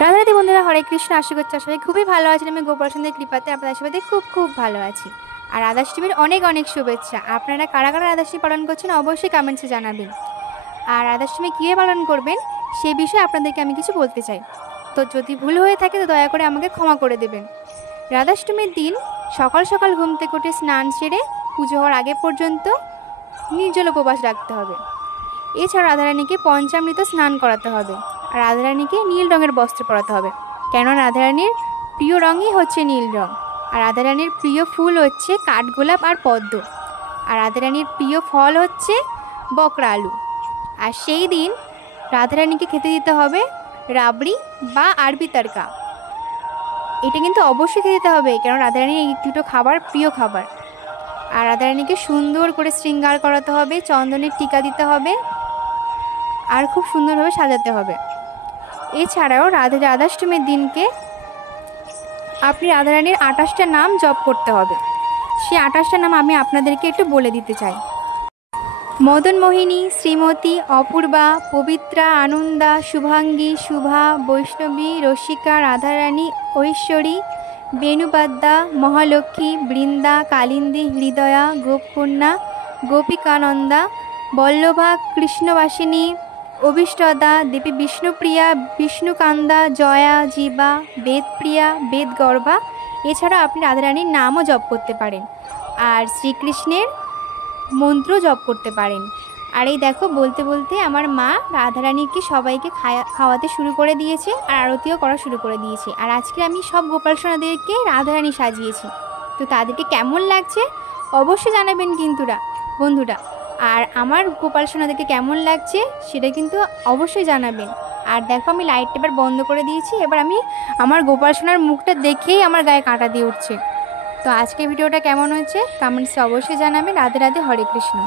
রাধে রাধে বন্ধুরা, হরে কৃষ্ণ। আশা করছি সবাই খুবই ভালো আছেন। আমি গোপাল সন্ধ্যের কৃপাতে আপনাদের আশীর্বাদে খুব ভালো আছি। আর রাধাষ্টমীর অনেক শুভেচ্ছা। আপনারা কারা কারা রাধাষ্টমী পালন করছেন অবশ্যই কমেন্টসে জানাবেন। আর রাধাষ্টমী কীভাবে পালন করবেন সে বিষয়ে আপনাদেরকে আমি কিছু বলতে চাই। তো যদি ভুল হয়ে থাকে তো দয়া করে আমাকে ক্ষমা করে দেবেন। রাধাষ্টমীর দিন সকাল সকাল ঘুম থেকে উঠে স্নান সেরে পুজো হওয়ার আগে পর্যন্ত নির্জল উপবাস রাখতে হবে। এছাড়া রাধারানীকে পঞ্চামৃত স্নান করাতে হবে। আর রাধারানীকে নীল রঙের বস্ত্র পরাতে হবে, কেন রাধারানীর প্রিয় রঙই হচ্ছে নীল রঙ। আর রাধারানীর প্রিয় ফুল হচ্ছে কাঠগোলাপ আর পদ্ম। আর রাধারানীর প্রিয় ফল হচ্ছে বকরা আলু। আর সেই দিন রাধারানীকে খেতে দিতে হবে রাবড়ি বা আরবি তড়কা। এটা কিন্তু অবশ্যই খেতে দিতে হবে, কেন রাধারানীর এই দুটো খাবার প্রিয় খাবার। আর রাধারানীকে সুন্দর করে শৃঙ্গার করাতে হবে, চন্দনের টিকা দিতে হবে আর খুব সুন্দরভাবে সাজাতে হবে। এছাড়াও রাধাষ্টমীর দিনকে আপনি রাধারানীর 28টা নাম জপ করতে হবে। সেই 28টা নাম আমি আপনাদেরকে একটু বলে দিতে চাই। মদন মোহিনী, শ্রীমতী, অপূর্বা, পবিত্রা, আনন্দা, শুভাঙ্গী, শুভা, বৈষ্ণবী, রসিকা, রাধারানী, ঐশ্বরী, বেণুবাদ্যা, মহালক্ষ্মী, বৃন্দা, কালিন্দী, হৃদয়া, গোপকন্যা, গোপিকানন্দা, বল্লভা, কৃষ্ণবাসিনী, অভিষ্টদা, দেবী বিষ্ণুপ্রিয়া, বিষ্ণুকান্দা, জয়া, জীবা, বেদপ্রিয়া, বেদগর্ভা। এছাড়া আপনি রাধারানীর নামও জপ করতে পারেন আর শ্রীকৃষ্ণের মন্ত্র জপ করতে পারেন। আর এই দেখো, বলতে বলতে আমার মা রাধারানীকে সবাইকে খাওয়াতে শুরু করে দিয়েছে আর আরতিও করা শুরু করে দিয়েছে। আর আজকে আমি সব গোপাল সোনাদেরকে রাধারানী সাজিয়েছি। তো তাদেরকে কেমন লাগছে অবশ্যই জানাবেন কিন্তু বন্ধুরা। আর আমার গোপাল সোনাদেরকে কেমন লাগছে সেটা কিন্তু অবশ্যই জানাবেন। আর দেখো, আমি লাইটটা এবার বন্ধ করে দিয়েছি। এবার আমি আমার গোপাল সোনার মুখটা দেখেই আমার গায়ে কাঁটা দিয়ে উঠছে। তো আজকে ভিডিওটা কেমন হয়েছে কমেন্টসে অবশ্যই জানাবেন। রাধে রাধে, হরে কৃষ্ণ।